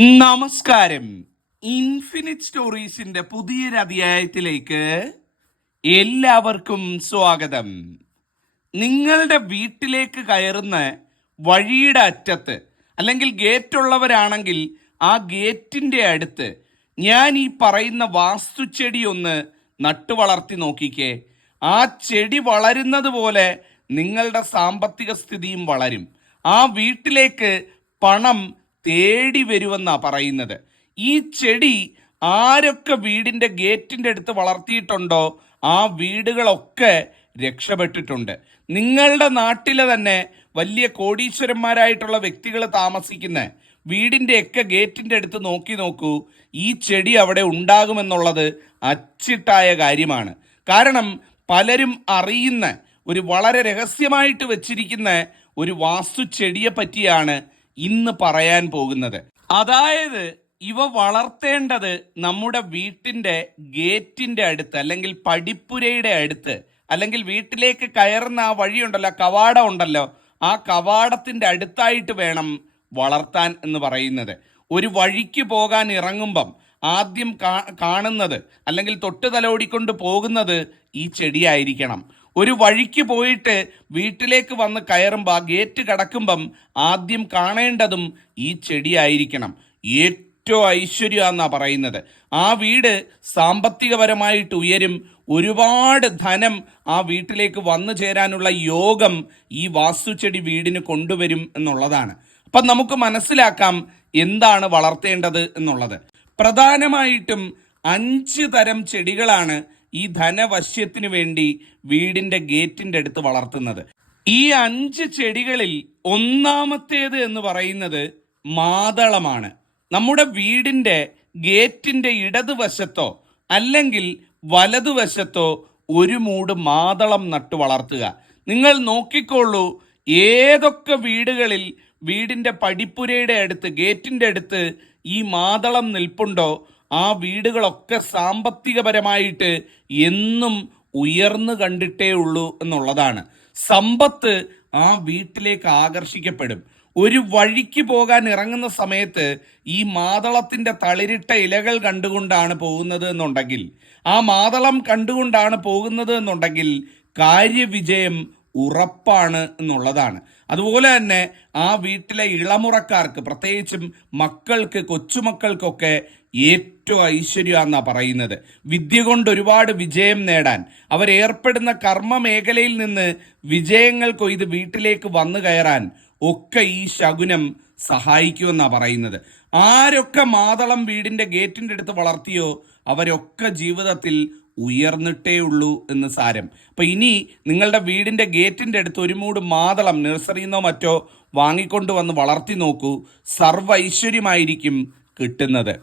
നമസ്കാരം. ഇൻഫിനിറ്റ് സ്റ്റോറീസിന്റെ പുതിയൊരു അധ്യായത്തിലേക്ക് എല്ലാവർക്കും സ്വാഗതം. നിങ്ങളുടെ വീട്ടിലേക്ക് കയറുന്ന വഴിയുടെ അറ്റത്ത് അല്ലെങ്കിൽ ഗേറ്റ് ഉള്ളവരാണെങ്കിൽ ആ ഗേറ്റിന്റെ അടുത്ത് ഞാൻ ഈ പറയുന്ന വാസ്തുചെടി ഒന്ന് നട്ടു വളർത്തി നോക്കിക്കേ. ആ ചെടി വളരുന്നത് പോലെ നിങ്ങളുടെ സാമ്പത്തിക സ്ഥിതിയും വളരും. ആ വീട്ടിലേക്ക് പണം തേടി വരുമെന്നാ പറയുന്നത്. ഈ ചെടി ആരൊക്കെ വീടിന്റെ ഗേറ്റിന്റെ അടുത്ത് വളർത്തിയിട്ടുണ്ടോ ആ വീടുകളൊക്കെ രക്ഷപ്പെട്ടിട്ടുണ്ട്. നിങ്ങളുടെ നാട്ടിലെ തന്നെ വലിയ കോടീശ്വരന്മാരായിട്ടുള്ള വ്യക്തികൾ താമസിക്കുന്ന വീടിന്റെ ഒക്കെ ഗേറ്റിന്റെ അടുത്ത് നോക്കി നോക്കൂ. ഈ ചെടി അവിടെ ഉണ്ടാകുമെന്നുള്ളത് അച്ചിട്ടായ കാര്യമാണ്. കാരണം പലരും അറിയുന്ന ഒരു വളരെ രഹസ്യമായിട്ട് വച്ചിരിക്കുന്ന ഒരു വാസ്തു ചെടിയെ പറ്റിയാണ് ഇന്ന് പറയാൻ പോകുന്നത്. അതായത് ഇവ വളർത്തേണ്ടത് നമ്മുടെ വീട്ടിന്റെ ഗേറ്റിന്റെ അടുത്ത് അല്ലെങ്കിൽ പടിപ്പുരയുടെ അടുത്ത് അല്ലെങ്കിൽ വീട്ടിലേക്ക് കയറുന്ന ആ വഴിയുണ്ടല്ലോ കവാടം ഉണ്ടല്ലോ ആ കവാടത്തിന്റെ അടുത്തായിട്ട് വേണം വളർത്താൻ എന്ന് പറയുന്നത്. ഒരു വഴിക്ക് പോകാൻ ഇറങ്ങുമ്പം ആദ്യം കാണുന്നത് അല്ലെങ്കിൽ തൊട്ട് തലോടിക്കൊണ്ട് പോകുന്നത് ഈ ചെടിയായിരിക്കണം. ഒരു വഴിക്ക് പോയിട്ട് വീട്ടിലേക്ക് വന്ന് കയറുമ്പോൾ ആ ഗേറ്റ് കടക്കുമ്പം ആദ്യം കാണേണ്ടതും ഈ ചെടിയായിരിക്കണം. ഏറ്റവും ഐശ്വര്യം എന്നാണ് പറയുന്നത്. ആ വീട് സാമ്പത്തികപരമായിട്ട് ഉയരും. ഒരുപാട് ധനം ആ വീട്ടിലേക്ക് വന്നു ചേരാനുള്ള യോഗം ഈ വാസ്തുചെടി വീടിന് കൊണ്ടുവരും എന്നുള്ളതാണ്. അപ്പം നമുക്ക് മനസ്സിലാക്കാം എന്താണ് വളർത്തേണ്ടത് എന്നുള്ളത്. പ്രധാനമായിട്ടും അഞ്ച് തരം ചെടികളാണ് ഈ ധനവശ്യത്തിന് വേണ്ടി വീടിന്റെ ഗേറ്റിന്റെ അടുത്ത് വളർത്തുന്നത്. ഈ അഞ്ച് ചെടികളിൽ ഒന്നാമത്തേത് എന്ന് പറയുന്നത് മാതളമാണ്. നമ്മുടെ വീടിന്റെ ഗേറ്റിന്റെ ഇടതുവശത്തോ അല്ലെങ്കിൽ വലതുവശത്തോ ഒരു മൂട് മാതളം നട്ടു വളർത്തുക. നിങ്ങൾ നോക്കിക്കോളൂ ഏതൊക്കെ വീടുകളിൽ വീടിന്റെ പടിപ്പുരയുടെ അടുത്ത് ഗേറ്റിന്റെ അടുത്ത് ഈ മാതളം നിൽപ്പുണ്ടോ? ആ വീടുകളൊക്കെ സാമ്പത്തികപരമായിട്ട് എന്നും ഉയർന്നു കണ്ടിട്ടേ ഉള്ളൂ എന്നുള്ളതാണ്. സമ്പത്ത് ആ വീട്ടിലേക്ക് ആകർഷിക്കപ്പെടും. ഒരു വഴിക്ക് പോകാൻ ഇറങ്ങുന്ന സമയത്ത് ഈ മാതളത്തിന്റെ തളിരിട്ട ഇലകൾ കണ്ടുകൊണ്ടാണ് പോകുന്നത് എന്നുണ്ടെങ്കിൽ ആ മാതളം കണ്ടുകൊണ്ടാണ് പോകുന്നത് എന്നുണ്ടെങ്കിൽ കാര്യവിജയം ഉറപ്പാണ് എന്നുള്ളതാണ്. അതുപോലെ തന്നെ ആ വീട്ടിലെ ഇളമുറക്കാർക്ക് പ്രത്യേകിച്ചും മക്കൾക്ക് കൊച്ചുമക്കൾക്കൊക്കെ ഏറ്റവും ഐശ്വര്യമാണെന്നാ പറയുന്നത്. വിദ്യ കൊണ്ട് ഒരുപാട് വിജയം നേടാൻ. അവരേർപ്പെടുന്ന കർമ്മ മേഖലയിൽ നിന്ന് വിജയങ്ങൾ കൊയ്ത് വീട്ടിലേക്ക് വന്നു കയറാൻ ഒക്കെ ഈ ശകുനം സഹായിക്കുമെന്നാ പറയുന്നത്. ആരൊക്കെ മാതളം വീടിന്റെ ഗേറ്റിന്റെ അടുത്ത് വളർത്തിയോ അവരൊക്കെ ജീവിതത്തിൽ ഉയർന്നിട്ടേ ഉള്ളൂ എന്ന് സാരം. അപ്പൊ ഇനി നിങ്ങളുടെ വീടിന്റെ ഗേറ്റിന്റെ അടുത്ത് ഒരു മൂട് മാതളം നഴ്സറിയിൽ നിന്നോ മറ്റോ വാങ്ങിക്കൊണ്ട് വന്ന് വളർത്തി നോക്കൂ. സർവ ഐശ്വര്യമായിരിക്കും കിട്ടുന്നത്.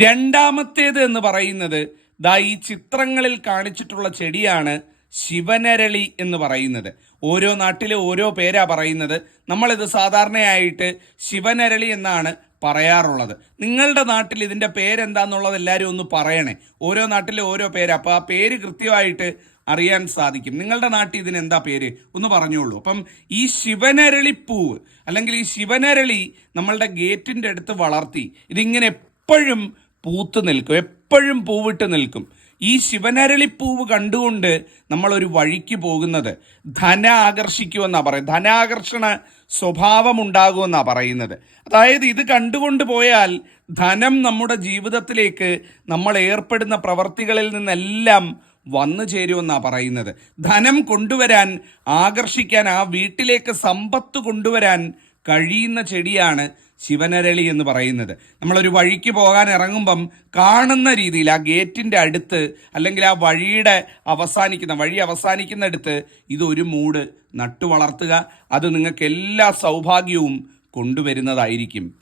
രണ്ടാമത്തേത് എന്ന് പറയുന്നത് ദാ ഈ ചിത്രങ്ങളിൽ കാണിച്ചിട്ടുള്ള ചെടിയാണ് ശിവനരളി എന്ന് പറയുന്നത്. ഓരോ നാട്ടിലെ ഓരോ പേരാ പറയുന്നത്. നമ്മളിത് സാധാരണയായിട്ട് ശിവനരളി എന്നാണ് പറയാറുള്ളത്. നിങ്ങളുടെ നാട്ടിൽ ഇതിന്റെ പേരെന്താന്നുള്ളത് എല്ലാവരും ഒന്ന് പറയണേ. ഓരോ നാട്ടിലെ ഓരോ പേര്. അപ്പോൾ ആ പേര് കൃത്യമായിട്ട് അറിയാൻ സാധിക്കും. നിങ്ങളുടെ നാട്ടിൽ ഇതിന് എന്താ പേര്? ഒന്ന് പറഞ്ഞോളൂ. അപ്പം ഈ ശിവനരളി പൂവ് അല്ലെങ്കിൽ ഈ ശിവനരളി നമ്മളുടെ ഗേറ്റിന്റെ അടുത്ത് വളർത്തി ഇതിങ്ങനെ എപ്പോഴും പൂത്ത് നിൽക്കും. എപ്പോഴും പൂവിട്ട് നിൽക്കും. ഈ ശിവനരളിപ്പൂവ് കണ്ടുകൊണ്ട് നമ്മൾ ഒരു വഴിക്ക് പോകുന്നത്. ധന ആകർഷിക്കുമെന്നാണ് പറയുന്നത്. ധനാകർഷണ സ്വഭാവം ഉണ്ടാകുമെന്നാ പറയുന്നത്. അതായത് ഇത് കണ്ടുകൊണ്ട് പോയാൽ ധനം നമ്മുടെ ജീവിതത്തിലേക്ക് നമ്മൾ ഏർപ്പെടുന്ന പ്രവർത്തികളിൽ നിന്നെല്ലാം വന്നു ചേരുമെന്നാ പറയുന്നത്. ധനം കൊണ്ടുവരാൻ ആകർഷിക്കാൻ ആ വീട്ടിലേക്ക് സമ്പത്ത് കൊണ്ടുവരാൻ കഴിയുന്ന ചെടിയാണ് ശിവനരളി എന്ന് പറയുന്നത്. നമ്മളൊരു വഴിക്ക് പോകാൻ ഇറങ്ങുമ്പം കാണുന്ന രീതിയിൽ ആ ഗേറ്റിന്റെ അടുത്ത് അല്ലെങ്കിൽ ആ വഴിയുടെ അവസാനിക്കുന്ന വഴി അവസാനിക്കുന്നിടത്ത് ഇതൊരു മൂട് നട്ടു വളർത്തുക. അത് നിങ്ങൾക്ക് എല്ലാ സൗഭാഗ്യവും കൊണ്ടുവരുന്നതായിരിക്കും.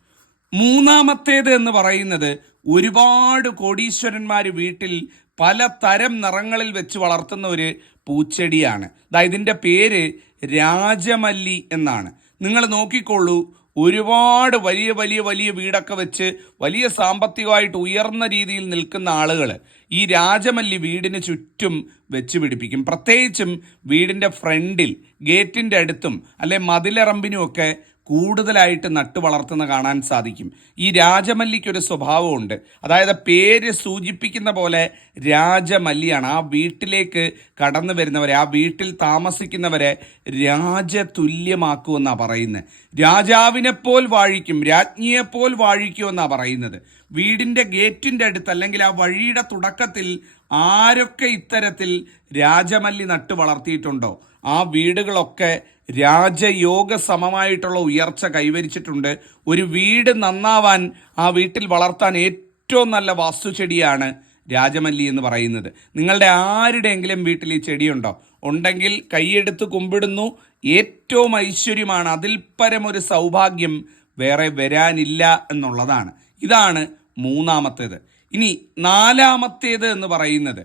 മൂന്നാമത്തേത് എന്ന് പറയുന്നത് ഒരുപാട് കോടീശ്വരന്മാർ വീട്ടിൽ പല തരം നിറങ്ങളിൽ വെച്ച് വളർത്തുന്ന ഒരു പൂച്ചെടിയാണ്. അതായത് ഇതിന്റെ പേര് രാജമല്ലി എന്നാണ്. നിങ്ങൾ നോക്കിക്കൊള്ളൂ ഒരുപാട് വലിയ വലിയ വലിയ വീടൊക്കെ വെച്ച് വലിയ സാമ്പത്തികമായിട്ട് ഉയർന്ന രീതിയിൽ നിൽക്കുന്ന ആളുകൾ ഈ രാജമല്ലി വീടിന് ചുറ്റും വെച്ച് പിടിപ്പിക്കും. പ്രത്യേകിച്ചും വീടിന്റെ ഫ്രണ്ടിൽ ഗേറ്റിന്റെ അടുത്തും അല്ലെ മതിലറമ്പിനും ഒക്കെ കൂടുതലായിട്ട് നട്ടു വളർത്തുന്ന കാണാൻ സാധിക്കും. ഈ രാജമല്ലിക്കൊരു സ്വഭാവമുണ്ട്. അതായത് പേര് സൂചിപ്പിക്കുന്ന പോലെ രാജമല്ലിയാണ്. ആ വീട്ടിലേക്ക് കടന്നു വരുന്നവരെ ആ വീട്ടിൽ താമസിക്കുന്നവരെ രാജതുല്യമാക്കുമെന്നാണ് പറയുന്നത്. രാജാവിനെപ്പോൽ വാഴിക്കും രാജ്ഞിയെപ്പോൽ വാഴിക്കുമെന്നാണ് പറയുന്നത്. വീടിന്റെ ഗേറ്റിന്റെ അടുത്ത് അല്ലെങ്കിൽ ആ വഴിയുടെ തുടക്കത്തിൽ ആരൊക്കെ ഇത്തരത്തിൽ രാജമല്ലി നട്ടു വളർത്തിയിട്ടുണ്ടോ? ആ വീടുകളൊക്കെ രാജയോഗ സമമായിട്ടുള്ള ഉയർച്ച കൈവരിച്ചിട്ടുണ്ട്. ഒരു വീട് നന്നാവാൻ ആ വീട്ടിൽ വളർത്താൻ ഏറ്റവും നല്ല വാസ്തുചെടിയാണ് രാജമല്ലി എന്ന് പറയുന്നത്. നിങ്ങളുടെ ആരുടെയെങ്കിലും വീട്ടിൽ ഈ ചെടിയുണ്ടോ? ഉണ്ടെങ്കിൽ കൈയെടുത്ത് കുമ്പിടുന്നു. ഏറ്റവും ഐശ്വര്യമാണ് അതിൽ പരമൊരു സൗഭാഗ്യം വേറെ വരാനില്ല എന്നുള്ളതാണ്. ഇതാണ് മൂന്നാമത്തേത്. ഇനി നാലാമത്തേത് എന്ന് പറയുന്നത്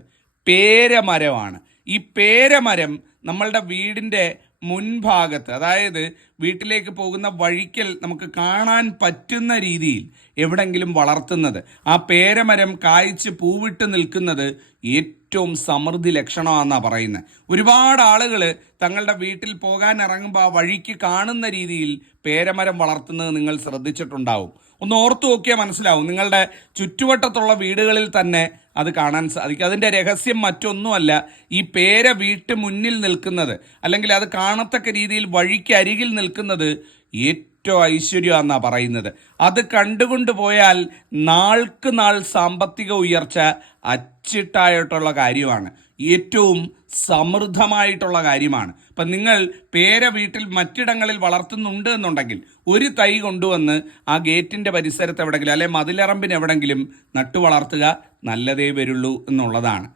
പേരമരമാണ്. ഈ പേരമരം നമ്മളുടെ വീടിന്റെ മുൻഭാഗത്ത് അതായത് വീട്ടിലേക്ക് പോകുന്ന വഴിക്കൽ നമുക്ക് കാണാൻ പറ്റുന്ന രീതിയിൽ എവിടെങ്കിലും വളർത്തുന്നത്. ആ പേരമരം കായ്ച്ച് പൂവിട്ട് നിൽക്കുന്നത് ഏറ്റവും സമൃദ്ധി ലക്ഷണമാണെന്നാണ് പറയുന്നത്. ഒരുപാട് ആളുകൾ തങ്ങളുടെ വീട്ടിൽ പോകാൻ ഇറങ്ങുമ്പോൾ ആ വഴിക്ക് കാണുന്ന രീതിയിൽ പേരമരം വളർത്തുന്നത് നിങ്ങൾ ശ്രദ്ധിച്ചിട്ടുണ്ടാവും. ഒന്ന് ഓർത്തു നോക്കിയാൽ മനസ്സിലാവും. നിങ്ങളുടെ ചുറ്റുവട്ടത്തുള്ള വീടുകളിൽ തന്നെ അത് കാണാൻ സാധിക്കും അതിന്റെ രഹസ്യം മറ്റൊന്നുമല്ല. ഈ പേര വീട്ട് മുന്നിൽ നിൽക്കുന്നത് അല്ലെങ്കിൽ അത് കാണത്തക്ക രീതിയിൽ വഴിക്ക് അരികിൽ നിൽക്കുന്നത് ഏറ്റവും ഐശ്വര്യം എന്നാണ് പറയുന്നത്. അത് കണ്ടുകൊണ്ട് പോയാൽ നാൾക്ക് നാൾ സാമ്പത്തിക ഉയർച്ച അച്ചിട്ടായിട്ടുള്ള കാര്യമാണ്. ഏറ്റവും സമൃദ്ധമായിട്ടുള്ള കാര്യമാണ്. അപ്പം നിങ്ങൾ പേര വീട്ടിൽ മറ്റിടങ്ങളിൽ വളർത്തുന്നുണ്ട് എന്നുണ്ടെങ്കിൽ ഒരു തൈ കൊണ്ടുവന്ന് ആ ഗേറ്റിന്റെ പരിസരത്ത് എവിടെങ്കിലും അല്ലെ മതിലറമ്പിന് എവിടെങ്കിലും നട്ടു വളർത്തുക നല്ലതേ വരുള്ളൂ എന്നുള്ളതാണ്.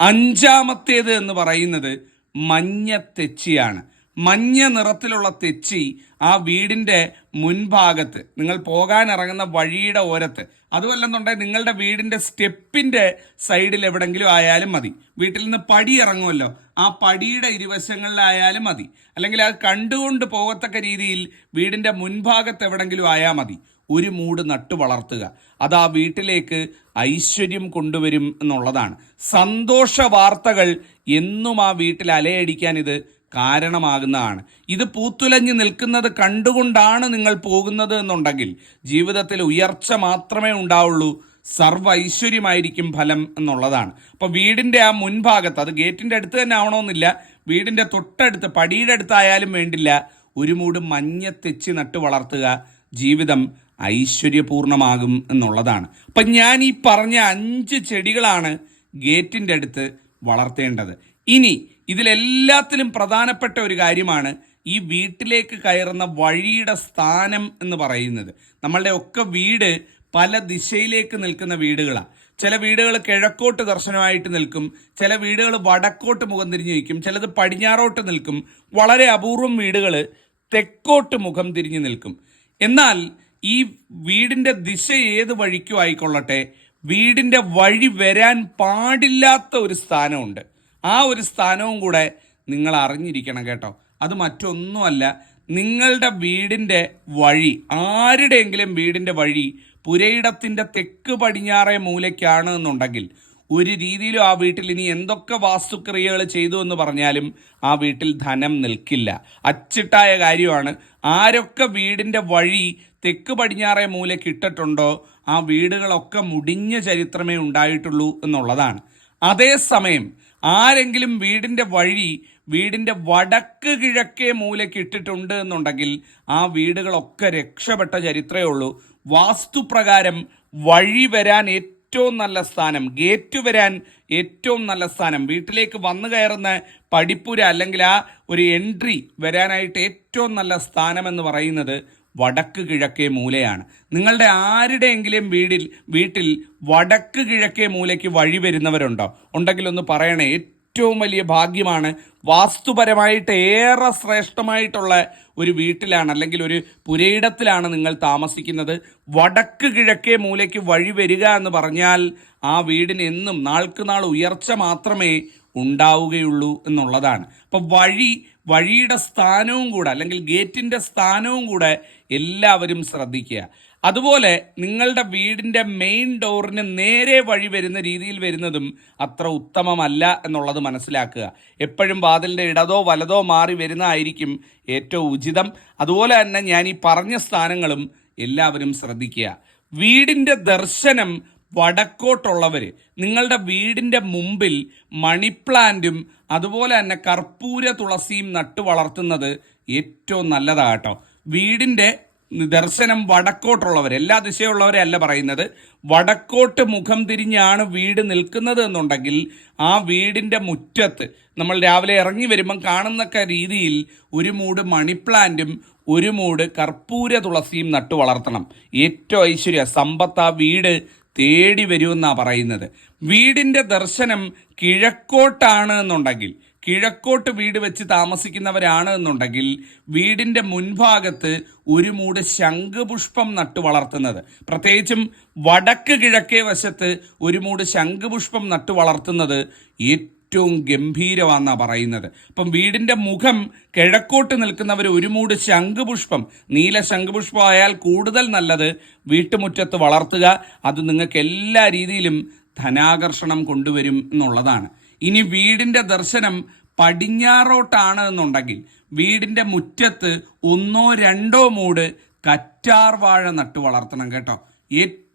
അഞ്ചാമത്തേത് എന്ന് പറയുന്നത് മഞ്ഞ തെച്ചിയാണ്. മഞ്ഞ നിറത്തിലുള്ള തെച്ചി ആ വീടിന്റെ മുൻഭാഗത്ത്. നിങ്ങൾ പോകാൻ ഇറങ്ങുന്ന വഴിയുടെ ഓരത്ത്. അതുമല്ലെന്നുണ്ടെങ്കിൽ നിങ്ങളുടെ വീടിന്റെ സ്റ്റെപ്പിന്റെ സൈഡിൽ എവിടെങ്കിലും ആയാലും മതി. വീട്ടിൽ നിന്ന് പടി ഇറങ്ങുമല്ലോ. ആ പടിയുടെ ഇരുവശങ്ങളിലായാലും മതി. അല്ലെങ്കിൽ അത് കണ്ടുകൊണ്ട് പോകത്തക്ക രീതിയിൽ വീടിന്റെ മുൻഭാഗത്ത് എവിടെങ്കിലും ആയാൽ മതി. ഒരു മൂട് നട്ടു വളർത്തുക. അത് ആ വീട്ടിലേക്ക് ഐശ്വര്യം കൊണ്ടുവരും എന്നുള്ളതാണ്. സന്തോഷ വാർത്തകൾ എന്നും ആ വീട്ടിൽ അലയടിക്കാൻ ഇത് കാരണമാകുന്നതാണ്. ഇത് പൂത്തുലഞ്ഞ് നിൽക്കുന്നത് കണ്ടുകൊണ്ടാണ് നിങ്ങൾ പോകുന്നത് എന്നുണ്ടെങ്കിൽ ജീവിതത്തിൽ ഉയർച്ച മാത്രമേ ഉണ്ടാവുള്ളൂ. സർവ ഐശ്വര്യമായിരിക്കും ഫലം എന്നുള്ളതാണ്. അപ്പോൾ വീടിന്റെ ആ മുൻഭാഗത്ത് അത് ഗേറ്റിന്റെ അടുത്ത് തന്നെ ആവണമെന്നില്ല വീടിന്റെ തൊട്ടടുത്ത് പടിയുടെ അടുത്തായാലും വേണ്ടില്ല ഒരു മൂട് മഞ്ഞ തെച്ചി നട്ട് വളർത്തുക ജീവിതം ഐശ്വര്യപൂർണമാകും എന്നുള്ളതാണ്. അപ്പം ഞാൻ ഈ പറഞ്ഞ അഞ്ച് ചെടികളാണ് ഗേറ്റിന്റെ അടുത്ത് വളർത്തേണ്ടത്. ഇനി ഇതിലെല്ലാത്തിലും പ്രധാനപ്പെട്ട ഒരു കാര്യമാണ് ഈ വീട്ടിലേക്ക് കയറുന്ന വഴിയുടെ സ്ഥാനം എന്ന് പറയുന്നത്. നമ്മളുടെ ഒക്കെ വീട് പല ദിശയിലേക്ക് നിൽക്കുന്ന വീടുകളാണ്. ചില വീടുകൾ കിഴക്കോട്ട് ദർശനമായിട്ട് നിൽക്കും ചില വീടുകൾ വടക്കോട്ട് മുഖം തിരിഞ്ഞ് നിൽക്കും ചിലത് പടിഞ്ഞാറോട്ട് നിൽക്കും. വളരെ അപൂർവം വീടുകൾ തെക്കോട്ട് മുഖം തിരിഞ്ഞ് നിൽക്കും. എന്നാൽ ഈ വീടിന്റെ ദിശ ഏത് വഴിക്കും ആയിക്കൊള്ളട്ടെ വീടിന്റെ വഴി വരാൻ പാടില്ലാത്ത ഒരു സ്ഥാനമുണ്ട്. ആ ഒരു സ്ഥാനവും കൂടെ നിങ്ങൾ അറിഞ്ഞിരിക്കണം കേട്ടോ. അത് മറ്റൊന്നുമല്ല നിങ്ങളുടെ വീടിന്റെ വഴി ആരുടെയെങ്കിലും വീടിന്റെ വഴി പുരയിടത്തിന്റെ തെക്ക് പടിഞ്ഞാറേ മൂലയ്ക്കാണ് എന്നുണ്ടെങ്കിൽ ഒരു രീതിയിലും ആ വീട്ടിൽ ഇനി എന്തൊക്കെ വാസ്തുക്രിയകൾ ചെയ്തു എന്ന് പറഞ്ഞാലും ആ വീട്ടിൽ ധനം നിൽക്കില്ല. അച്ചിട്ടായ കാര്യമാണ് ആരൊക്കെ വീടിന്റെ വഴി തെക്ക് പടിഞ്ഞാറേ മൂലയ്ക്ക് ഇട്ടിട്ടുണ്ടോ ആ വീടുകളൊക്കെ മുടിഞ്ഞ ചരിത്രമേ ഉണ്ടായിട്ടുള്ളൂ എന്നുള്ളതാണ്. അതേസമയം ആരെങ്കിലും വീടിന്റെ വഴി വീടിന്റെ വടക്ക് കിഴക്കേ മൂലയ്ക്ക് ഇട്ടിട്ടുണ്ട് എന്നുണ്ടെങ്കിൽ ആ വീടുകളൊക്കെ രക്ഷപ്പെട്ട ചരിത്രമേ ഉള്ളൂ. വാസ്തുപ്രകാരം വഴി വരാൻ ഏറ്റവും നല്ല സ്ഥാനം ഗേറ്റ് വരാൻ ഏറ്റവും നല്ല സ്ഥാനം വീട്ടിലേക്ക് വന്നു കയറുന്ന പടിപ്പുര അല്ലെങ്കിൽ ആ ഒരു എൻട്രി വരാനായിട്ട് ഏറ്റവും നല്ല സ്ഥാനം എന്ന് പറയുന്നത് വടക്ക് കിഴക്കേ മൂലയാണ്. നിങ്ങളുടെ ആരുടെയെങ്കിലും വീടിൽ വീട്ടിൽ വടക്ക് കിഴക്കേ മൂലയ്ക്ക് വഴി വരുന്നവരുണ്ടോ? ഉണ്ടെങ്കിൽ ഒന്ന് പറയണേ. ഏറ്റവും വലിയ ഭാഗ്യമാണ് വാസ്തുപരമായിട്ട് ഏറെ ശ്രേഷ്ഠമായിട്ടുള്ള ഒരു വീട്ടിലാണ് അല്ലെങ്കിൽ ഒരു പുരയിടത്തിലാണ് നിങ്ങൾ താമസിക്കുന്നത്. വടക്ക് കിഴക്കേ മൂലയ്ക്ക് വഴി വരിക എന്ന് പറഞ്ഞാൽ ആ വീടിന് എന്നും നാൾക്ക് നാൾ ഉയർച്ച മാത്രമേ ഉണ്ടാവുകയുള്ളൂ എന്നുള്ളതാണ്. അപ്പം വഴി വഴിയുടെ സ്ഥാനവും കൂടെ അല്ലെങ്കിൽ ഗേറ്റിന്റെ സ്ഥാനവും കൂടെ എല്ലാവരും ശ്രദ്ധിക്കുക. അതുപോലെ നിങ്ങളുടെ വീടിന്റെ മെയിൻ ഡോറിന് നേരെ വഴി വരുന്ന രീതിയിൽ വരുന്നതും അത്ര ഉത്തമമല്ല എന്നുള്ളത് മനസ്സിലാക്കുക. എപ്പോഴും വാതിലിന്റെ ഇടതോ വലതോ മാറി വരുന്നതായിരിക്കും ഏറ്റവും ഉചിതം. അതുപോലെ തന്നെ ഞാൻ ഈ പറഞ്ഞ സ്ഥാനങ്ങളും എല്ലാവരും ശ്രദ്ധിക്കുക. വീടിന്റെ ദർശനം വടക്കോട്ടുള്ളവര്. നിങ്ങളുടെ വീടിന്റെ മുമ്പിൽ മണിപ്ലാന്റും അതുപോലെ തന്നെ കർപ്പൂര തുളസിയും നട്ടു വളർത്തുന്നത് ഏറ്റവും നല്ലതാട്ടോ വീടിന്റെ ദർശനം വടക്കോട്ടുള്ളവർ എല്ലാ ദിശയുള്ളവരെ അല്ല പറയുന്നത്. വടക്കോട്ട് മുഖം തിരിഞ്ഞാണ് വീട് നിൽക്കുന്നത് എന്നുണ്ടെങ്കിൽ ആ വീടിന്റെ മുറ്റത്ത് നമ്മൾ രാവിലെ ഇറങ്ങി വരുമ്പം കാണുന്നൊക്കെ രീതിയിൽ ഒരു മൂട് മണിപ്ലാന്റും ഒരു മൂട് കർപ്പൂര തുളസിയും നട്ടു വളർത്തണം. ഏറ്റവും ഐശ്വര്യ. സമ്പത്ത് ആ വീട് തേടി വരുമെന്നാണ് പറയുന്നത്. വീടിന്റെ ദർശനം കിഴക്കോട്ടാണ് എന്നുണ്ടെങ്കിൽ കിഴക്കോട്ട് വീട് വെച്ച് താമസിക്കുന്നവരാണ് എന്നുണ്ടെങ്കിൽ വീടിന്റെ മുൻഭാഗത്ത് ഒരു മൂട് ശംഖുപുഷ്പം നട്ടു വളർത്തുന്നത്. പ്രത്യേകിച്ചും വടക്ക് കിഴക്കേ വശത്ത് ഒരു മൂട് ശംഖുപുഷ്പം നട്ടു വളർത്തുന്നത് ഏറ്റവും ഗംഭീരമാണെന്നാണ് പറയുന്നത്. അപ്പം വീടിന്റെ മുഖം കിഴക്കോട്ട് നിൽക്കുന്നവർ ഒരു മൂട് ശംഖുപുഷ്പം. നീല ശംഖുപുഷ്പം ആയാൽ കൂടുതൽ നല്ലത് വീട്ടുമുറ്റത്ത് വളർത്തുക. അത് നിങ്ങൾക്ക് എല്ലാ രീതിയിലും ധനാകർഷണം കൊണ്ടുവരും എന്നുള്ളതാണ്. ഇനി വീടിന്റെ ദർശനം പടിഞ്ഞാറോട്ടാണ് എന്നുണ്ടെങ്കിൽ വീടിന്റെ മുറ്റത്ത് ഒന്നോ രണ്ടോ മൂട് കറ്റാർവാഴ നട്ടു വളർത്തണം കേട്ടോ.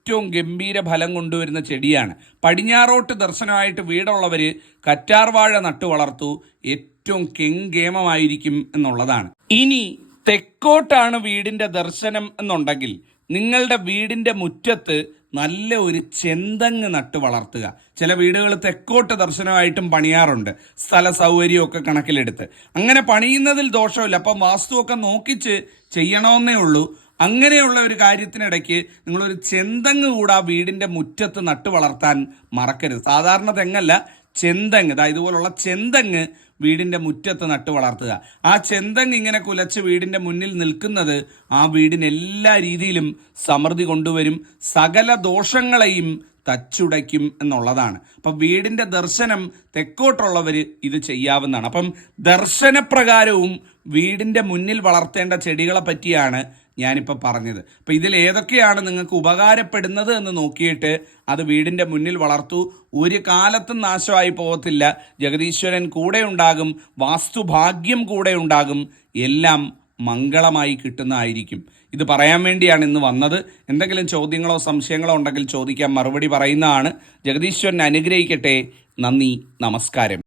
ഏറ്റവും ഗംഭീര ഫലം കൊണ്ടുവരുന്ന ചെടിയാണ്. പടിഞ്ഞാറോട്ട് ദർശനമായിട്ട് വീടുള്ളവർ കറ്റാർവാഴ നട്ടു വളർത്തു ഏറ്റവും കെങ്കേമമായിരിക്കും എന്നുള്ളതാണ്. ഇനി തെക്കോട്ടാണ് വീടിന്റെ ദർശനം എന്നുണ്ടെങ്കിൽ നിങ്ങളുടെ വീടിന്റെ മുറ്റത്ത് നല്ല ഒരു ചെന്തങ്ങ് നട്ട് വളർത്തുക. ചില വീടുകൾ തെക്കോട്ട് ദർശനമായിട്ടും പണിയാറുണ്ട്. സ്ഥല സൗകര്യമൊക്കെ കണക്കിലെടുത്ത്. അങ്ങനെ പണിയുന്നതിൽ ദോഷമില്ല. അപ്പം വാസ്തുവൊക്കെ നോക്കിച്ച് ചെയ്യണമെന്നേ ഉള്ളൂ. അങ്ങനെയുള്ള ഒരു കാര്യത്തിനിടയ്ക്ക് നിങ്ങളൊരു ചെന്തങ്ങ് കൂടെ ആ വീടിന്റെ മുറ്റത്ത് നട്ടു വളർത്താൻ മറക്കരുത്. സാധാരണ തെങ്ങല്ല ചെന്തങ്ങ്. ഇതാ ഇതുപോലുള്ള ചെന്തങ്ങ് വീടിന്റെ മുറ്റത്ത് നട്ടു വളർത്തുക. ആ ചെന്തങ്ങ് ഇങ്ങനെ കുലച്ച് വീടിന്റെ മുന്നിൽ നിൽക്കുന്നത് ആ വീടിന് എല്ലാ രീതിയിലും സമൃദ്ധി കൊണ്ടുവരും. സകല ദോഷങ്ങളെയും തച്ചുടയ്ക്കും എന്നുള്ളതാണ്. അപ്പം വീടിന്റെ ദർശനം തെക്കോട്ടുള്ളവർ ഇത് ചെയ്യാവുന്നതാണ്. അപ്പം ദർശനപ്രകാരവും വീടിന്റെ മുന്നിൽ വളർത്തേണ്ട ചെടികളെ പറ്റിയാണ് ഞാനിപ്പോൾ പറഞ്ഞത്. അപ്പോൾ ഇതിൽ ഏതൊക്കെയാണ് നിങ്ങൾക്ക് ഉപകാരപ്പെടുന്നത് എന്ന് നോക്കിയിട്ട് അത് വീടിന്റെ മുന്നിൽ വളർത്തു. ഒരു കാലത്തും നാശമായി പോകത്തില്ല. ജഗദീശ്വരൻ കൂടെ ഉണ്ടാകും വാസ്തുഭാഗ്യം കൂടെ ഉണ്ടാകും. എല്ലാം മംഗളമായി കിട്ടുന്നതായിരിക്കും. ഇത് പറയാൻ വേണ്ടിയാണ് ഇന്ന് വന്നത്. എന്തെങ്കിലും ചോദ്യങ്ങളോ സംശയങ്ങളോ ഉണ്ടെങ്കിൽ ചോദിക്കാൻ മറുപടി പറയുന്നതാണ്. ജഗദീശ്വരൻ അനുഗ്രഹിക്കട്ടെ. നന്ദി നമസ്കാരം.